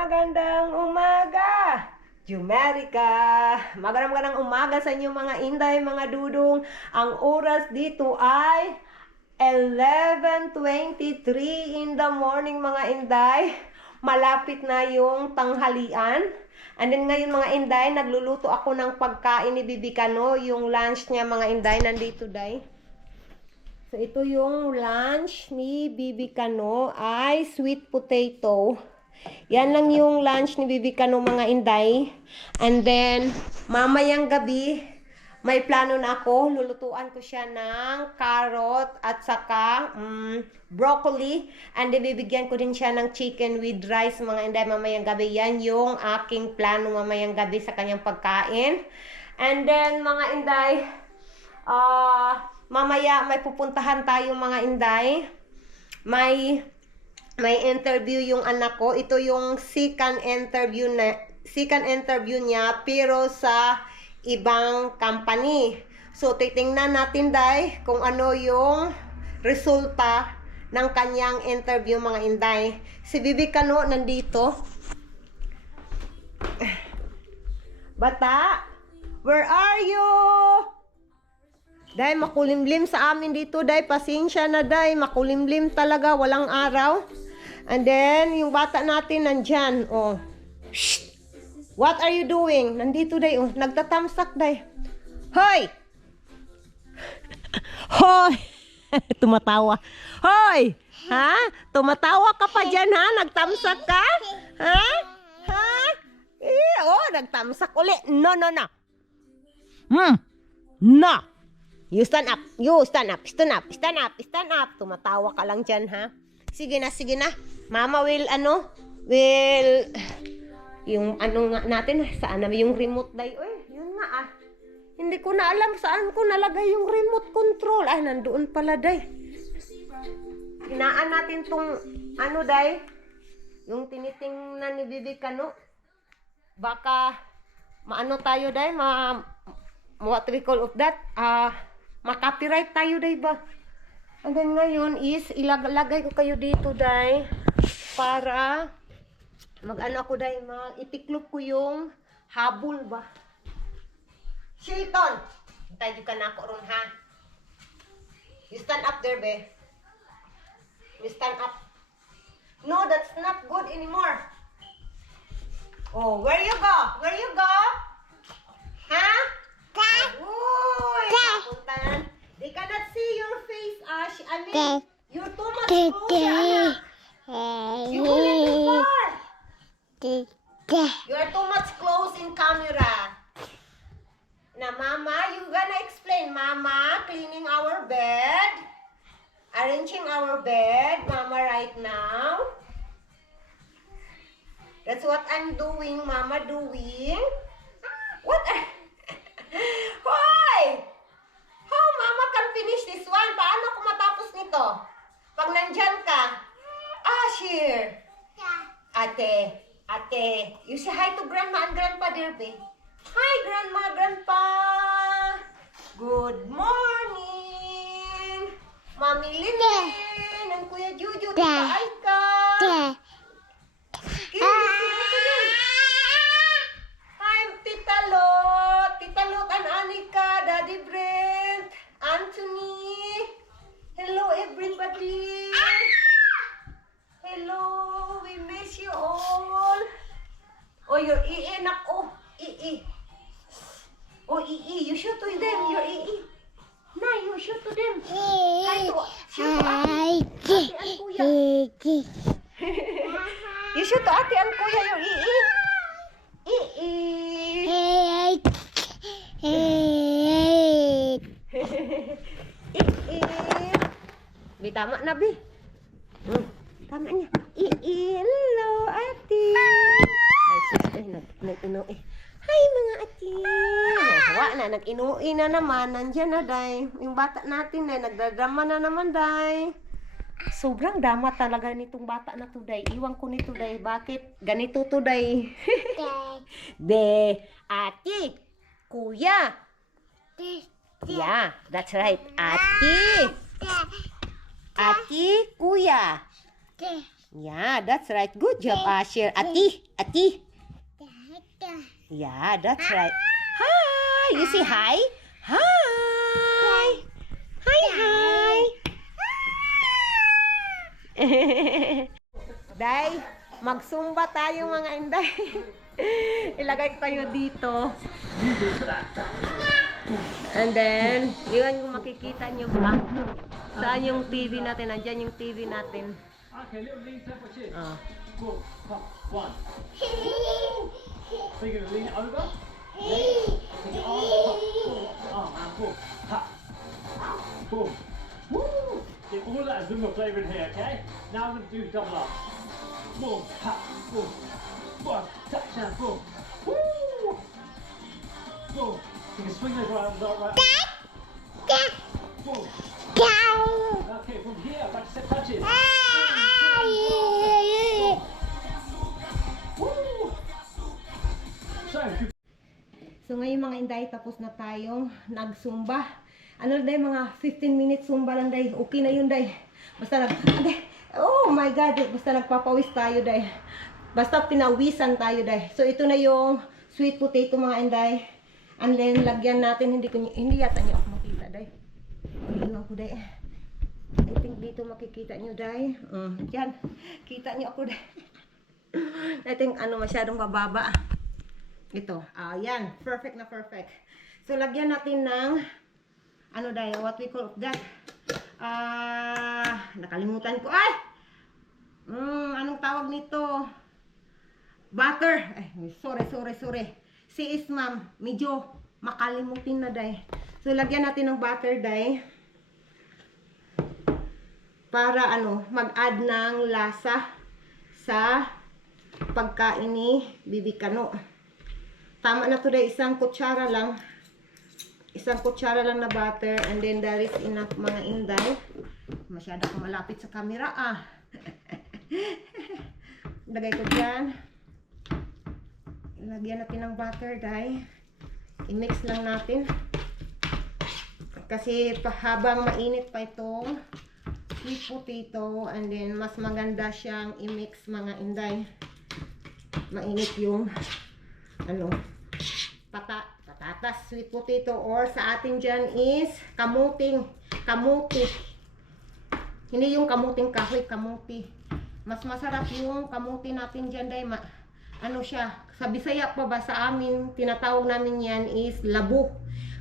Magandang umaga! Jumerica! Magandang umaga sa inyo mga inday, mga dudong. Ang oras dito ay 11:23 in the morning mga inday. Malapit na yung tanghalian. And then ngayon mga inday, nagluluto ako ng pagkain ni Bibi Kano. Yung lunch niya mga inday, nandito day. So ito yung lunch ni Bibi Kano ay sweet potato. Yan lang yung lunch ni Bibi Kano mga inday. And then, mamayang gabi, may plano na ako. Lulutuan ko siya ng carrot at saka broccoli. And then, bibigyan ko din siya ng chicken with rice mga inday mamayang gabi. Yan yung aking plano mamayang gabi sa kanyang pagkain. And then, mga inday, mamaya may pupuntahan tayo mga inday. May interview yung anak ko. Ito yung second interview niya pero sa ibang company. So titingnan natin day kung ano yung resulta ng kanyang interview mga inday. Si Bibi Kano nandito. Bata, where are you? Day, makulimlim sa amin dito day. Pasensya na day, makulimlim talaga, walang araw. And then, yung bata natin nandyan, oh. Shh! What are you doing? Nandito day, oh. Nagtatamsak day. Hoy! Hoy! Tumatawa. Hoy! Ha? Tumatawa ka pa dyan, ha? Nagtamsak ka? Ha? Ha? Oh, nagtamsak uli. No. No! You stand up. You stand up. Stand up. Tumatawa ka lang dyan, ha? Sige na. Mama will, yung nga natin, saan na yung remote day? Uy, yun nga Hindi ko na alam saan ko nalagay yung remote control. Ay, nandoon pala day. Hinaan natin tong, day, yung tinitingnan ni Bibi Kano. Baka, tayo day, what we call of that? Ma-copyright tayo day ba? And then ngayon is, ilagay ko kayo dito, day, para ako, day, ipiklop ko yung habol ba? Shilton! Tayo ka na ako ron, ha? You stand up there, be. You stand up. No, that's not good anymore. Oh, where you go? Ha? Uy, kapuntan. They cannot see your face, Ash. I mean, you're too much closer, anak. You will be far. You are too much close in camera. Now, Mama, you gonna explain. Mama, cleaning our bed. Arranging our bed, Mama, right now. That's what I'm doing, Mama doing. What? Hoy! How Mama can finish this one? Paano ako matapos nito? Pag nandyan ka. Here. Ate. You say hi to Grandma and Grandpa, dear babe. Hi, Grandma, Grandpa. Good morning. Mami Lynn and Kuya Juju, Tita Aika. Hi, Tita Lot and Anika, Daddy Brent, Anthony. Hello, everybody. Hello, we miss you all. Oh, your ii, nako. Ii. Oh, ii, you show to them, your ii. Na, you show to them. Hi, show to ate and kuya. You show to ate and kuya, your ii. Ii. Bi, tama na, Bi. Tama niya. Hello, ate. Ay, sis, nag-inuwi. Hi, mga ate. Hawa na, nag-inuwi na naman. Nandiyan na, day. Yung bata natin, day. Nagdadrama na naman, day. Sobrang dama talaga nitong bata na to, day. Iwan ko nito, day. Bakit? Ganito to, day. De, ate, kuya. Yeah, that's right. Ate, kuya. Yeah, that's right. Good job, Asher. Ati, ati. Yeah, that's right. Hi. You say hi? Hi. Hi, hi. Day, magsumba tayo mga inday. Ilagay ko kayo dito. And then, yun yung makikita nyo ba? Saan yung TV natin? Nandyan yung TV natin. Okay, little lean step, watch it. Oh. Boom, pop, one. So you're going to lean it over. Take your arm, pop, boom, arm, and boom, pop, boom. Woo! Get all that Zumba flavour in here, okay? Now I'm going to do double up. Boom, pop, boom, boom, touchdown, boom. Woo! Boom. You can swing those arms up, right? Boom. Okay, from here, back to set touches. Woo! So ngayon mga inday, tapos na tayong nagsumba. Ano day, mga 15 minutes zumba lang day. Okay na yun day. Basta oh my God, basta nagpapawis tayo day. Basta pinawisan tayo day. So ito na yung sweet potato mga inday. And then lagyan natin, hindi yata niyo ako makita day. Iwan ko day. I think dito makikita niyo day. Yan, kita niyo ako day. I think masyadong bababa. Ito, yan, perfect na perfect. So lagyan natin ng day, what we call that? Nakalimutan ko. Ay! Anong tawag nito? Butter. Ay, sorry. Si is ma'am, medyo makalimutin na day. So lagyan natin ng butter day. Para mag-add ng lasa sa pagkain ni Bibi Kano. Tama na to day, isang kutsara lang na butter, and then that is enough mga inday. Masyado akong malapit sa camera lagay ko dyan. Lagyan natin ng butter day. I-mix lang natin kasi habang mainit pa itong sweet potato, and then mas maganda siyang i-mix mga inday. Mainit yung patatas, sweet potato, or sa atin dyan is kamuti. Hindi yung kamuting kahoy, kamuti. Mas masarap yung kamuti natin dyan day. Siya, sa Bisaya pa ba sa amin, tinatawag namin yan is labo.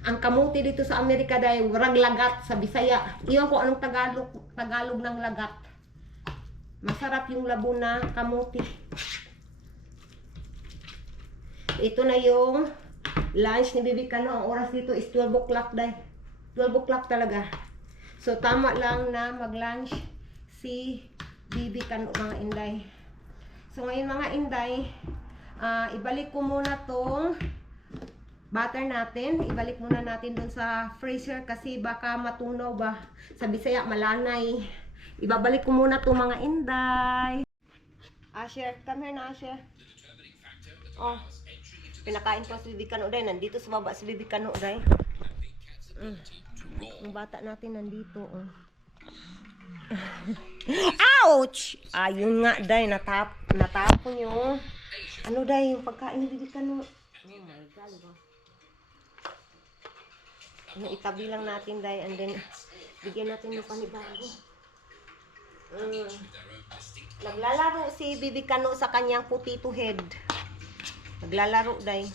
Ang kamuti dito sa Amerika day, raglagat sa Bisaya. Iyon ko anong Tagalog ng lagat. Masarap yung labo na kamuti. Ito na yung lunch ni Bibi Kano. Ang oras dito is 12 o'clock day. 12 o'clock talaga. So tama lang na mag-lunch si Bibi Kano mga inday. So ngayon mga inday, ibalik ko muna tong butter natin. Ibalik muna natin dun sa freezer kasi baka matunaw ba. Sa Bisaya malanay. Ibabalik ko muna tong mga inday. Asher, come here na Asher. Oh. Pinakain pa si Bibi Kano day. Nandito sa baba si Bibi Kano day. Yung bata natin nandito. Ouch! Ayun nga day. Natapon yung day, yung pagkain ni Bibi Kano. Oh my God. Itabi lang natin day. And then bigyan natin yung panibago. Naglalaro si Bibi Kano sa kanyang potato head. Naglalaro day.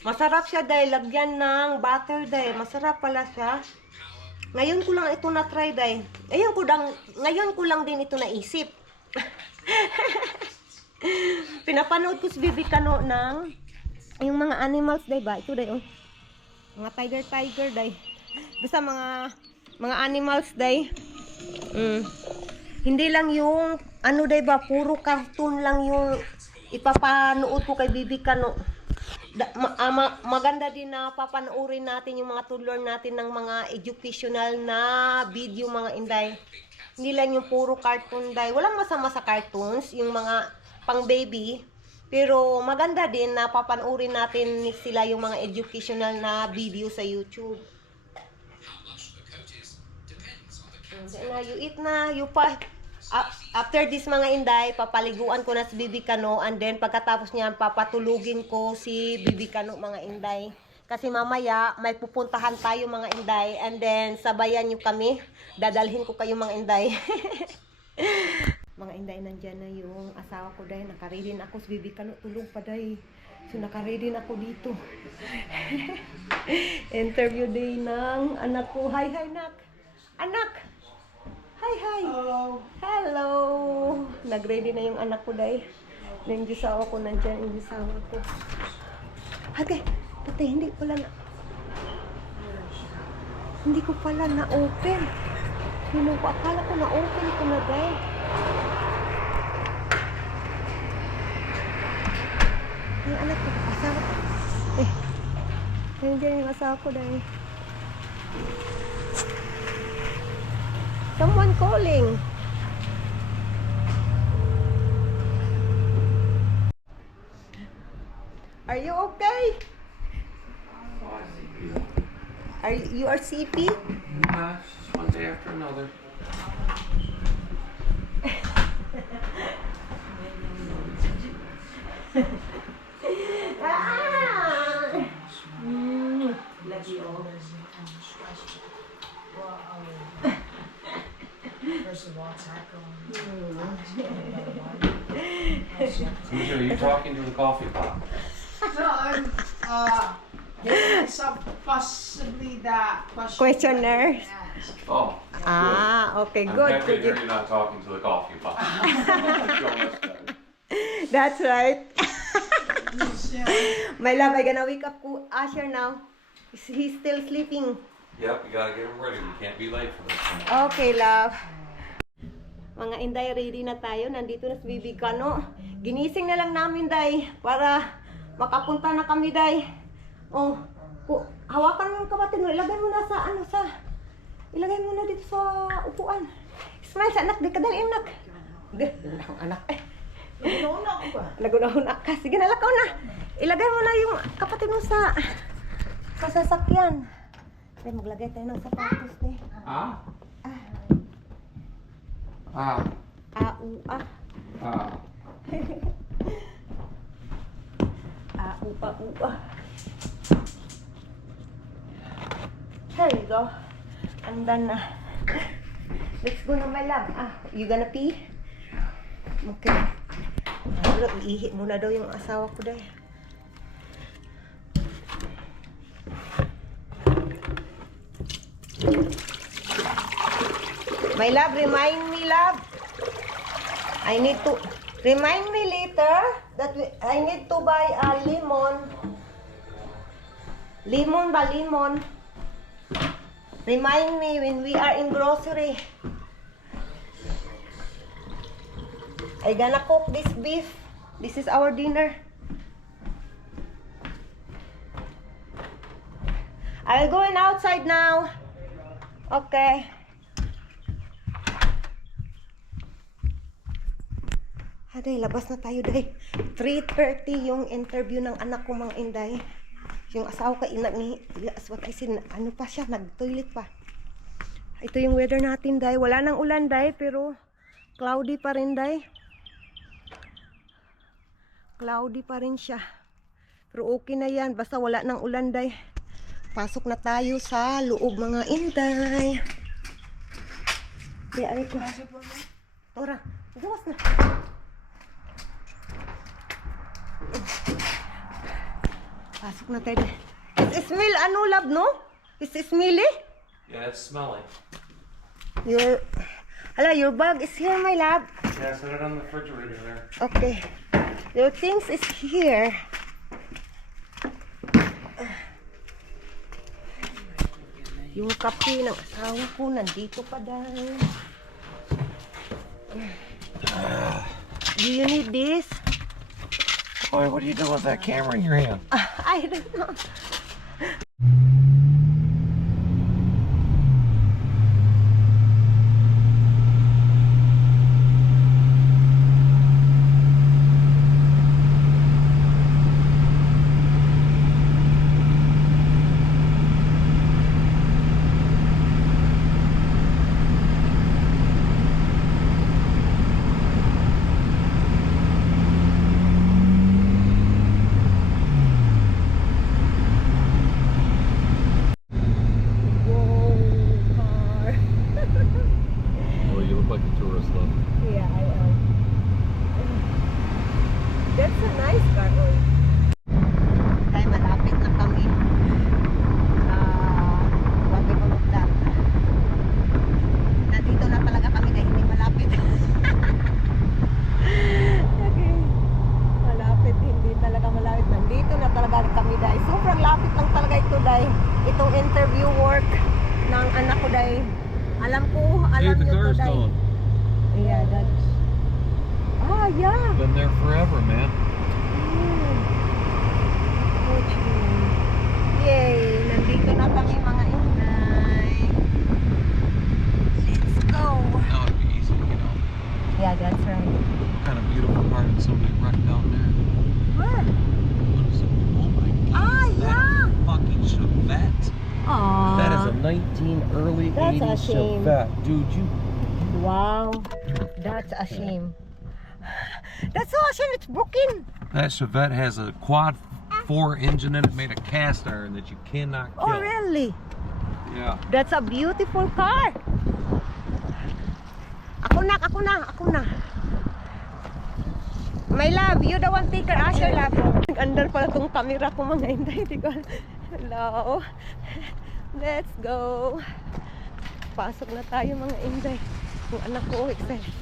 Masarap siya day. Lagyan ng butter day. Masarap pala siya. Ngayon ko lang ito na-try day. Ngayon ko lang din ito naisip. Pinapanood ko si Bibi Kano ng yung mga animals day ba? Ito day oh. Mga tiger day. Basta mga animals day. Hindi lang yung day ba, puro cartoon lang yung ipapanood ko kay Bibi Kano. Maganda din na papanoorin natin yung mga tudlor natin ng mga educational na video mga inday. Hindi lang yung puro cartoon day. Walang masama sa cartoons, yung mga pang baby. Pero maganda din na papanoorin natin sila yung mga educational na video sa YouTube. Na, you eat na, you pa. After this mga inday, papaliguan ko na si Bibi Kano, and then pagkatapos niyan, papatulugin ko si Bibi Kano mga inday. Kasi mamaya, may pupuntahan tayo mga inday, and then sabayan niyo kami, dadalhin ko kayo mga inday. Mga inday, nandyan na yung asawa ko dahil nakaready na ako si Bibi Kano, tulog pa dahil. So nakaready na ako dito. Interview day ng anak ko. Hi, nak. Anak! Hi! Hello. Hello! Nag-ready na yung anak ko dahil. Yung gisawa ko nandyan, yung gisawa ko. Okay, pati hindi pala na... Hindi ko pala na-open. Akala ko na-open ko na dahil. Yung anak ko, asawa ko. Nandiyan yung asawa ko dahil. Someone calling. Are you okay? You are CP? Nah, it's just one day after another. First of all, tackle. Are you talking to the coffee pot? No, I'm getting some possibly the Questionnaire. Oh. Okay, I'm good. happy to Could hear you... you're not talking to the coffee pot. Feel much better. That's right. Yeah. My love, I'm gonna wake up Asher now. He's still sleeping. Yep, you gotta get him ready. We can't be late for this one. Okay, love. Mga inday, ready na tayo. Nandito na si Bibi Kano. Ginising na lang namin, day, para makapunta na kami, day. Oh, hawakan mo yung kapatid mo. Ilagay mo na ilagay mo na dito sa upuan. Smile sa anak, di ka dali, anak. Anak. Nauna ako ba? Nagunahon ka. Sige, nalakaw na. Ilagay mo na yung kapatid mo sa sasakyan. Ay, maglagay tayo ng sapatos, eh. Ah? Ua. Ua. There you go. I'm done na. Let's go na, my love. You gonna pee? Okay. Pero iihi muna daw yung asawa ko dahil. My love, remind me, love. I need to remind me later that I need to buy a lemon. Lemon. Remind me when we are in grocery. I gonna cook this beef. This is our dinner. I'll go in outside now. Okay. Aday, labas na tayo, day. 3:30 yung interview ng anak ko, mga inday. Yung asawa ka, as what I said, ano pa siya, nag-toilet pa. Ito yung weather natin, day. Wala nang ulan, day, pero cloudy pa rin, day. Cloudy pa rin siya. Pero okay na yan, basta wala nang ulan, day. Pasok na tayo sa loob, mga inday. Kaya, ay ko. Tora, gawas na. Pasok na tayo. It smell, ano, love, no? Is it smelly? Yeah, it's smelly. Your bag is here, my love. Yeah, set it on the refrigerator there. Okay. Your things is here. Yung kape ng asawa ko, nandito pa dahil. Do you need this? Boy, what are you doing with that camera in your hand? I don't know. been there forever, man. Yay! Nandito na kami mga inday. Let's go! Now it'd be easy to get out. Yeah, that's right. What kind of beautiful car did somebody wreck down there? Where? What is it? Oh my god. Ah, is that yeah. a fucking Chevette? Aww. That is a 19 early That's a 80s shame. Chevette. Dude, you Wow. That's a shame. That's so a shame. It's broken. that Chevette has a quad 4 engine in it made of cast iron that you cannot kill. Oh, really? Yeah. That's a beautiful car. Ako na. My love, you the one taker, Asher love. Nag-andar pala tong camera ko mga inday. Hello. Let's go. Pasok na tayo mga inday. Yung anak ko, excited.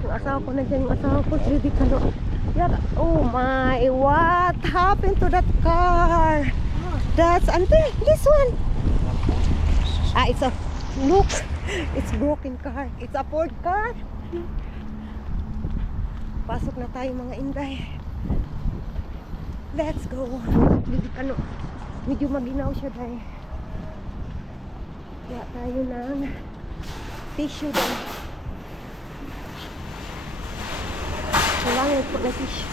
Yung asawa ko na dyan, yung asawa ko, ready ka no. Oh my, what happened to that car? That's, ante, this one. It's a, look, it's broken car. It's a Ford car. Pasok na tayo mga inday. Let's go. Ano, medyo maginaw siya dahil. Kaya tayo ng tissue dahil. Kailangan po na tissue.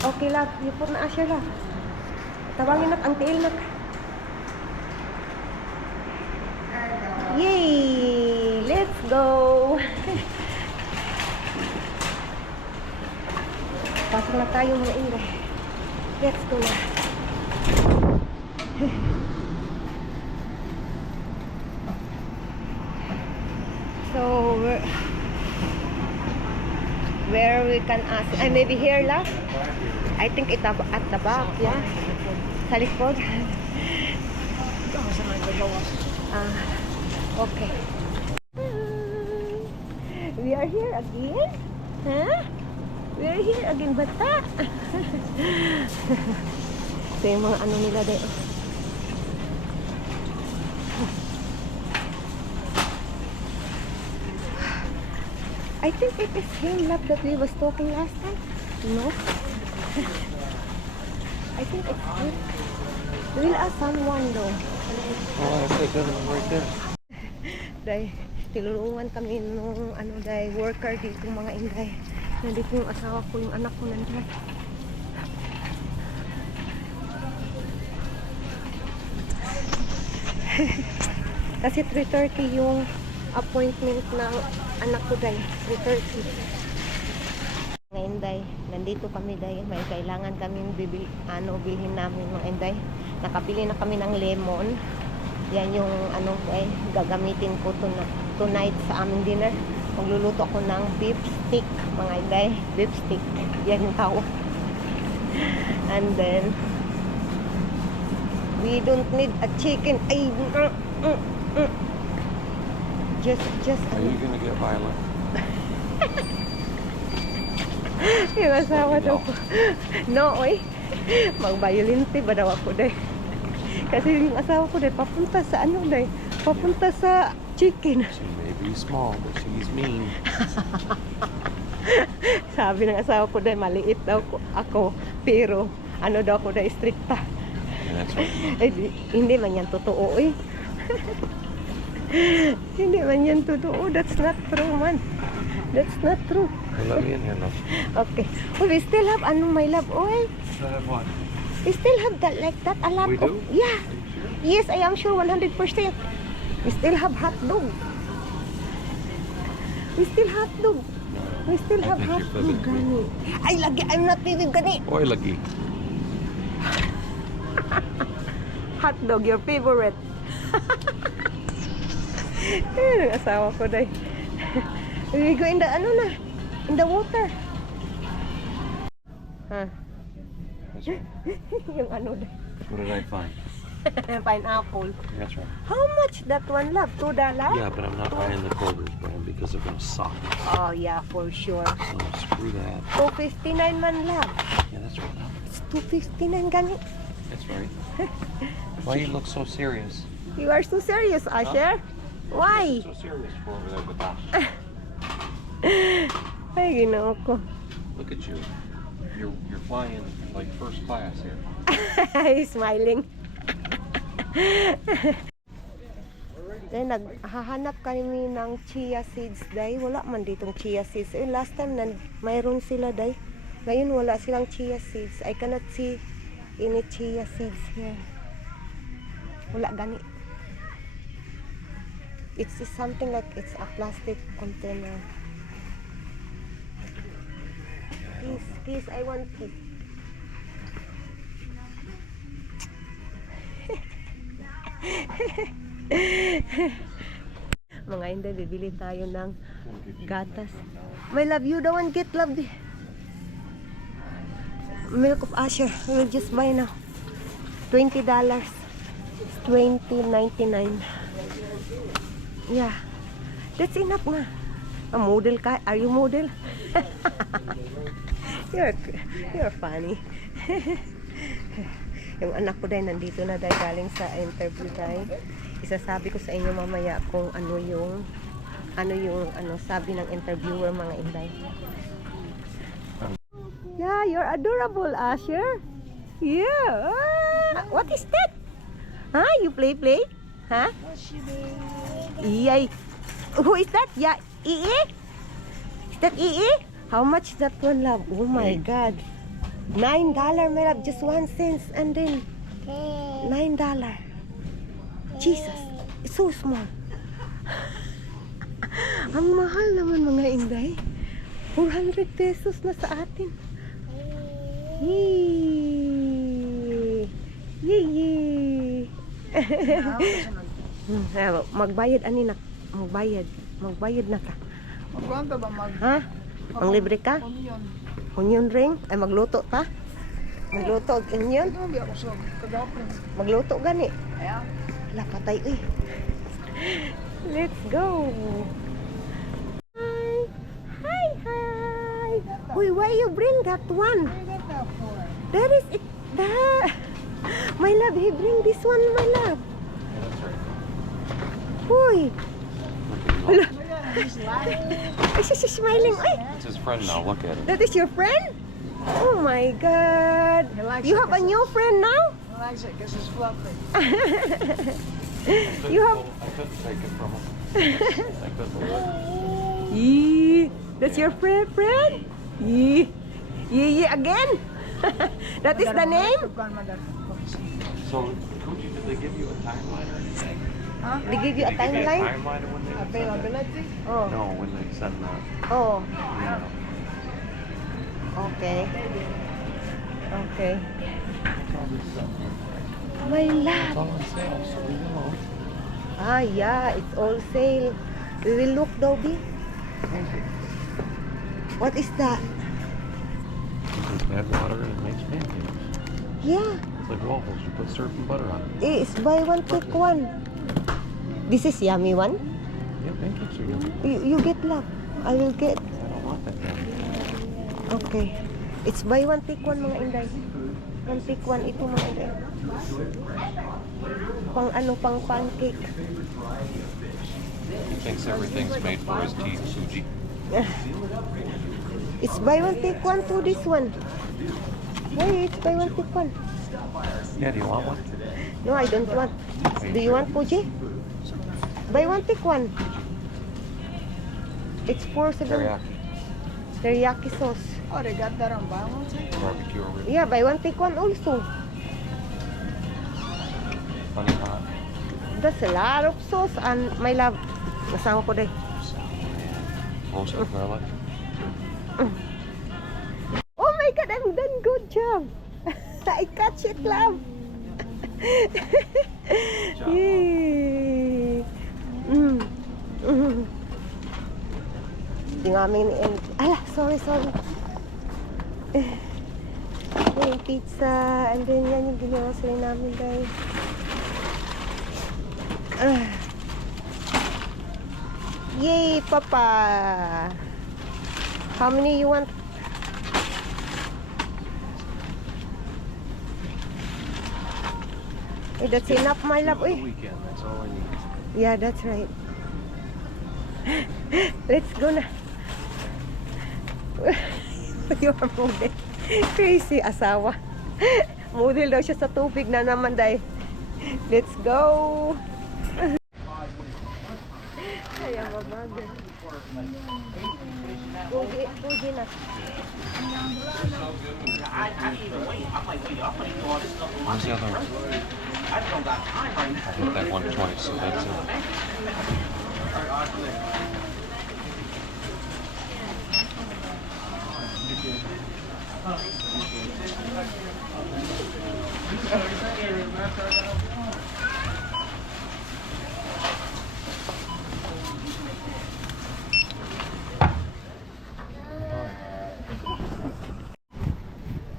Okay lang, you put na asya lang. Tawagin nak ang tiil nak. Yay! Let's go! Pasok na tayo mga ingay. Let's go na. So, where we can ask, maybe here lang? I think it's at the back, yeah? Sa likod? Okay. We are here again? Huh? We are here again, bata? Ito yung mga ano nila dito. I think it is him lab that we was talking last time. No? I think it's him. We'll ask someone though. Oh, I said that right there. Dahil tinulungan kami nung ano dahil worker dito mga inday. Nandito yung asawa ko, yung anak ko nandiyan. Kasi 3:30 yung appointment ng anak ko dahil 3:30. Ngayon dahil nandito kami dahil may kailangan kami bilhin namin mga inday. Nakabili na kami ng lemon. Yan yung ano dahil gagamitin ko tonight sa aming dinner. Magluluto ako ng beef stick mga inday. Beef stick. Yan yung tao. And then we don't need a chicken. Ay, just Are you gonna get violent? yung asawa daw ko. No, oy. Mag-violente ba daw ako dahil. Kasi yung asawa ko dahil papunta sa ano dahil. Papunta sa chicken. She may be small, but she's mean. Sabi ng asawa ko dahil maliit daw ako. Pero ano daw ako dahil stricta. Yeah, that's right. Eh, hindi man yan totoo eh. Hindi man yan totoo. That's not true man. That's not true. Hey, let me in here, love. Okay. Oh, we still have ano my love oil. Should I have what? We still have that like that a lot We of do? yeah. Yes, I am sure 100%. We still have hot dog. We still hot dog. We still have think hot you're dog. fibbing me. Gani. Ay, lagi. I'm not feeling gani. Oy, lagi. Hot dog, your favorite. Ang asawa ko dahil. We go in the, ano na, in the water. Huh? That's right. Yung ano dahil. What did I find? Pineapple. That's right. How much that one love? $2? Yeah, but I'm not buying the Culver's brand because they're gonna suck. Oh yeah, for sure. So screw that. $2.59 man love. Yeah, that's right. It's $2.59 gani. That's right. Why you look so serious? You are so serious, Asher. Why? So serious for over there with that. Ay, ginoo ko. Look at you. You're flying like first class here. He's smiling. Dahil naghahanap kami ng chia seeds dahil wala man ditong chia seeds. Last time mayroon sila dahil. Ngayon wala silang chia seeds. I cannot see any chia seeds here. Wala gani. It's something like it's a plastic container. Kiss, I want kiss. Mga hindi, bibili tayo ng gatas. My love, you the one get love. Milk of Asher. We'll just buy now. $20. $20.99. Yeah. That's enough na. A model ka? Are you model? You're funny. Yung anak ko dahil nandito na dahil galing sa interview dahil isasabi ko sa inyo mamaya kung ano yung sabi ng interviewer mga inday. Yeah, you're adorable, Asher. Yeah. What is that? Huh? You play? Huh? Yay. Who is that? Yeah, Ii? Is that Ii? How much that one, love? Oh my God. $9, my love. Just 1 cent. And then $9. Jesus. It's so small. Ang mahal naman mga inday. 400 pesos na sa atin. Yee! Yee! Magbayad ani na. Magbayad na ka. Magkwanta ba Ha? Ang libre ka? onion? Onion ring? Ay magluto ta? Magluto og onion? Ito hindi ako sa kagapin. Magluto gani. Ayan. Wala patay uy. Let's go. Hi. Uy, why you bring that one? What is that for? That is it. That. My love, he bring this one, my love. Yeah, that's right. Uy. Look at him, he's laughing. Ay, she's smiling. Ay, It's his friend now. Look at him. that is your friend? Oh my God. He likes You it have a 'cause new friend now? He likes it because it's fluffy. You have... I couldn't take it from him. I couldn't believe it. Yee. That's your friend? Yee. Yee again? That is the name? So, Coochie, did they give you a timeline or anything? Huh? They give you a Did they give timeline? a timeline of when they would send it? Availability? Oh. No, when they send the Oh. email. Okay. Okay. My love. It's all on sale, so we know. Ah, yeah. It's all sale. We will look, Dobby. What is that? You add water and it makes pancakes. Yeah. It's like waffles. You put syrup and butter on it. It's buy one, take one. This is yummy one. Yeah, pancakes are good. You get love. I will get. I don't want that yet. Okay. It's buy one, take one mga inday. One, take one. Ito mga inday. Pang pancake. He thinks everything's made for his teeth, Suji. It's buy one, take one to this one. Hey, it's buy one, take one. Yeah, do you want one? No, I don't want. Do you want, Puji? Buy one, take one. It's for Teriyaki. teriyaki sauce. Oh, they got that on buy one take? Barbecue or Yeah, buy one, take one also. honey pot. That's a lot of sauce. And my love, nasama ko dahil. Roasted garlic. Oh my God, I'm done. Good job. I catch it, love. Yay. Yung aming ni Em. Sorry. Yung pizza. And then yan yung ginawa sila namin dahil. Yay, Papa. How many you want? that's enough, my love. The Uy. weekend, that's all I need. Yeah, that's right. Let's go na. You are moving. Crazy asawa. Model daw siya sa tubig na naman, day. Let's go. Kaya mabago. Pugi na. Where's the other one? I hit that one twice, so that's it.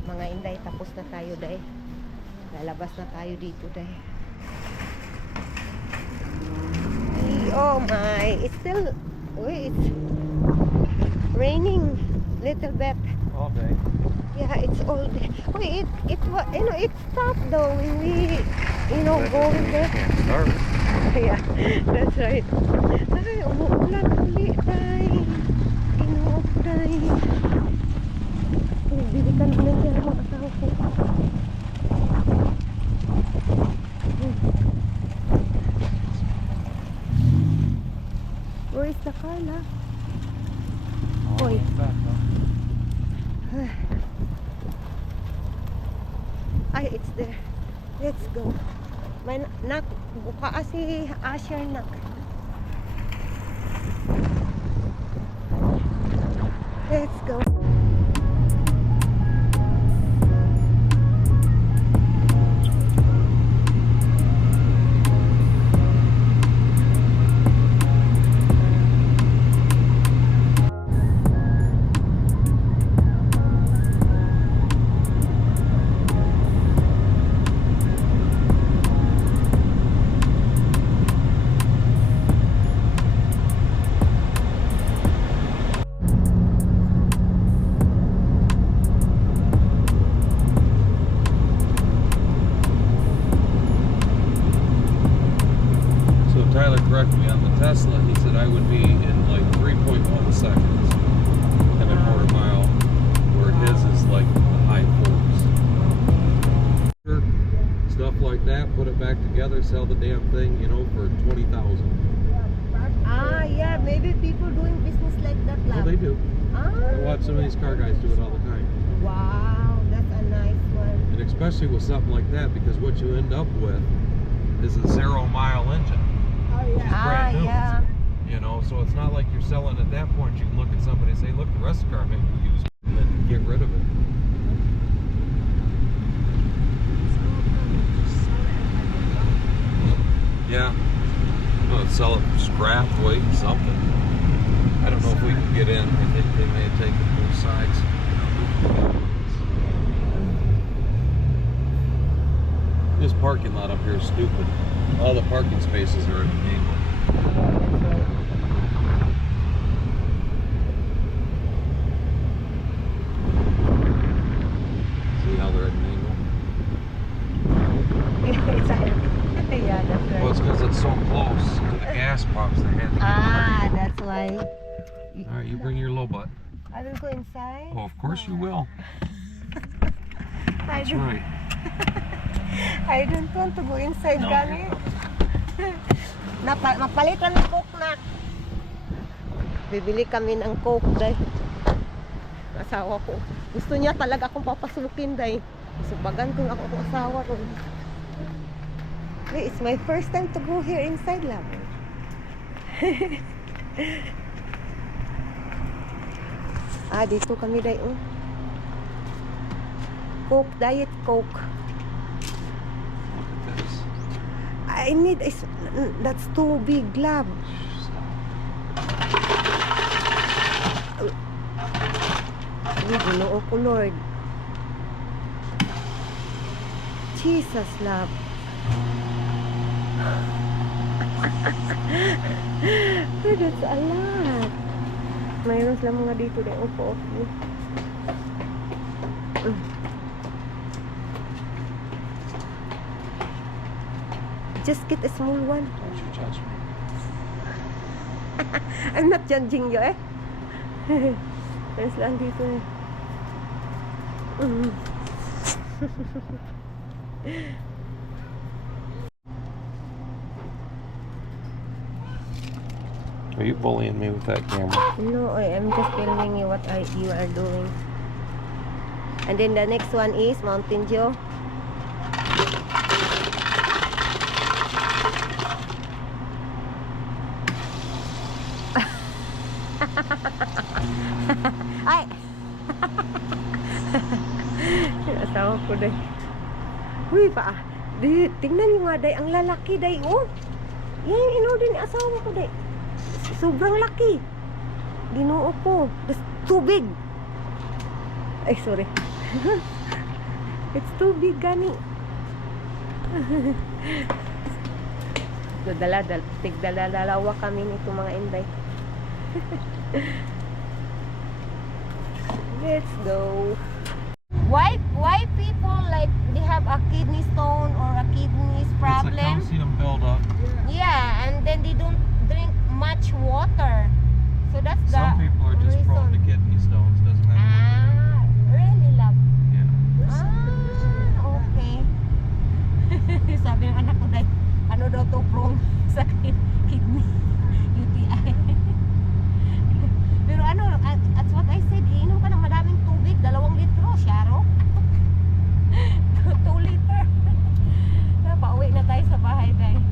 Mga inday, tapos na tayo, day. Lalabas na tayo dito, day. Ay, oh my, it's still, wait, it's raining little bit. All day. Yeah, it's all day. Wait, it was, it stopped though when we, going there. Start. Yeah, that's right. Ay, umuulan uli, day. Day. Uy, bilikan ko lang yan ang mga asawa ko. Where is the car, la? All Oy. the way back, huh? Ay, it's there. Let's go. May nak, buka si Asher, nak. Let's go. So Tyler corrected me on the Tesla. He said I would be in like 3.1 seconds and a quarter mile, where his is like the high fours. Stuff like that, put it back together, sell the damn thing, for 20,000. Ah, yeah, maybe people doing business like that, Well, love. they do. Ah, I watch some of these car guys do it all the time. wow, that's a nice one. And especially with something like that, because what you end up with is a 0-mile engine. Oh, yeah. Ah, brand new. yeah. So it's not like you're selling at that point. You can look at somebody and say, look, the rest of the car maybe use, and then get rid of it. Yeah. Well, sell it for scrap weight, something. I don't know if we can get in. I think they may have taken both sides. This parking lot up here is stupid. All the parking spaces are at an angle. See how they're at an angle? Yeah, that's right. Well, it's because it's so close to the gas pumps. They had to get Ah, that's why. All right, you bring your low butt. I will go inside. Oh, of course you will. I That's don't, right. I don't want to go inside, No. Gani. Mapalitan ng Coke na. Bibili kami ng Coke, day. Asawa ko. Gusto niya talaga akong papasukin, day. Subagan kung ako ang asawa ko. Hey, it's my first time to go here inside, love. Ah, dito kami, day. Coke, Diet Coke. Look at this. I need, that's too big, love. Ay, ginoo ko, Lord. Jesus, love. Oh, that's a lot. Mayroon sila mga dito na upo. Just get a small one. Don't you judge me. I'm not judging you eh. There's lang dito eh. Are you bullying me with that camera? No, I'm just filming you what you are doing. And then the next one is Mountain Dew. Ay! Asawa ko day. Uy pa. Tingnan nyo nga day. Ang lalaki day. Oh. Yan yung in-order ni asawa ko day. Sobrang laki. Ginoo ko. That's too big. Ay, sorry. It's too big, gani. Tigdala-dalawa kami nito mga inday. Let's go. Why people like they have a kidney stone or a kidney problem? It's a calcium buildup. Yeah, and then they don't drink much water. So that's the Some people are just prone to reason. kidney stones. Doesn't matter what Really love. they're doing. Okay. Sabi ng anak ko dahil ano daw to prone sa kidney UTI. Pero ano, that's what I said, iinom ka ng madaming tubig, 2 litro, Sharo. 2 liter. Pauwi na tayo sa bahay dahil.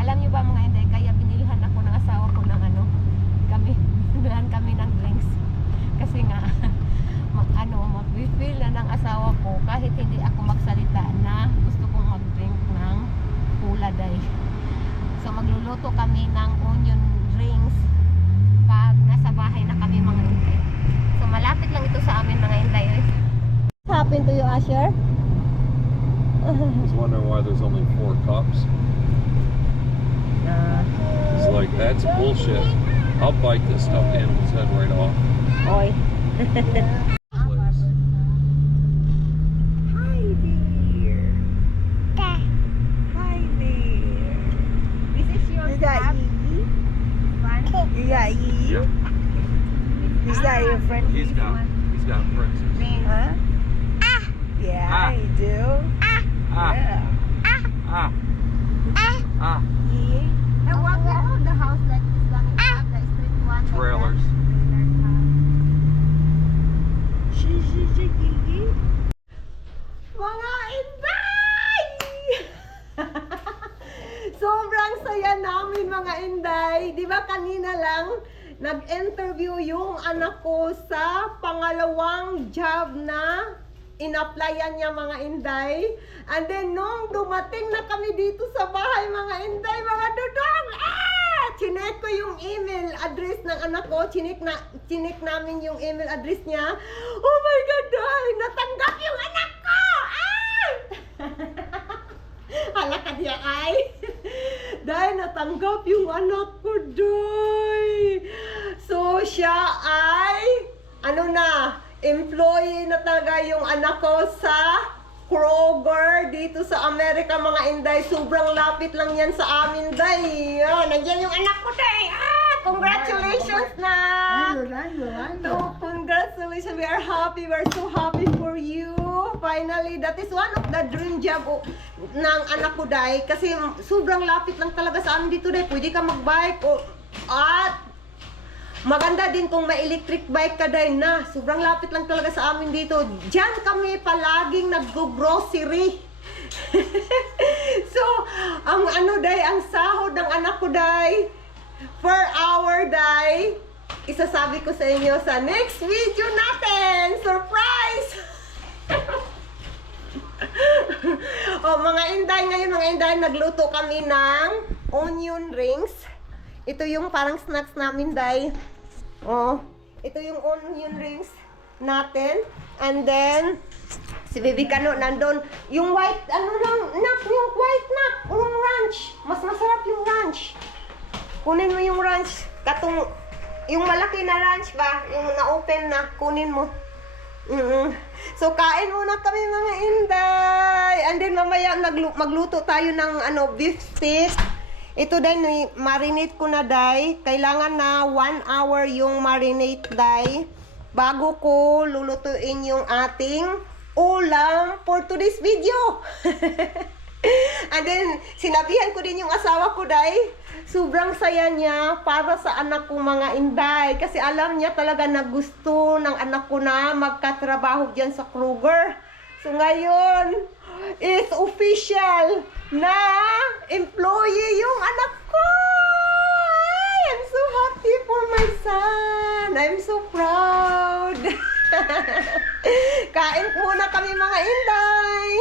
Alam niyo ba mga inday, kaya binilhan ako ng asawa ko ng ano, binilhan kami ng drinks. Kasi nga, mag-refill na ng asawa ko kahit hindi ako magsalita na gusto kong mag-drink ng Cola day. So magluluto kami ng onion rings pag nasa bahay na kami mga inday. So malapit lang ito sa amin mga inday. What happened to you, Asher? I was wondering why there's only 4 cups. It's like, that's bullshit. I'll bite this stuffed animal's head right off. Oy. Place. Hi there. Hi there. This is your Is that crab? Yee? Fun? You got Yee? Yeah. Is that your friend? He's got princess. Huh? Yeah, Ah. you do. Ah, Yeah. ah, Yee? And what we call the house like this one in the street one? like trailers. that? Yee? Mga inday! Sobrang saya namin mga inday. Di ba kanina lang nag-interview yung anak ko sa pangalawang job na in-applyan niya mga inday. And then nung dumating na kami dito sa bahay mga inday, mga dudong, chinek ko yung email address ng anak ko. Chinek namin yung email address niya. Oh my God, ay, natanggap yung anak ko! Ay! Hala ka diya ay. Dahil natanggap yung anak ko, doy. So siya ay, employee na talaga yung anak ko sa Kroger dito sa Amerika mga inday. Sobrang lapit lang yan sa amin, day. Nandiyan yung anak ko, day. Congratulations na. So, congratulations. We are happy. We are so happy for you. Finally, that is one of the dream job ng anak ko, day. Kasi sobrang lapit lang talaga sa amin dito, day. Pwede ka mag-bike at maganda din kung may electric bike ka day na. Sobrang lapit lang talaga sa amin dito. Diyan kami palaging nag-grocery. So, ang sahod ng anak ko day, per hour day, isasabi ko sa inyo sa next video natin. Surprise! Mga inday, nagluto kami ng onion rings. Ito yung parang snacks namin, day. Ito yung onion rings natin. And then, si Baby Kano nandun. Yung white, yung white nak, yung ranch. Mas masarap yung ranch. Kunin mo yung ranch. Yung malaki na ranch ba? Yung na-open na, kunin mo. So, kain muna kami mga Inday. And then, mamaya magluto tayo ng beef steak. Ito din, marinate ko na, day. Kailangan na 1 hour yung marinate, day. Bago ko lulutuin yung ating ulam for today's video. And then, sinabihan ko din yung asawa ko, day. Sobrang saya niya para sa anak ko mga Inday. Kasi alam niya talaga na gusto ng anak ko na magkatrabaho dyan sa Kruger. So ngayon, it's official na employee yung anak ko. Ay, I'm so happy for my son. I'm so proud. Kain muna kami mga Inday.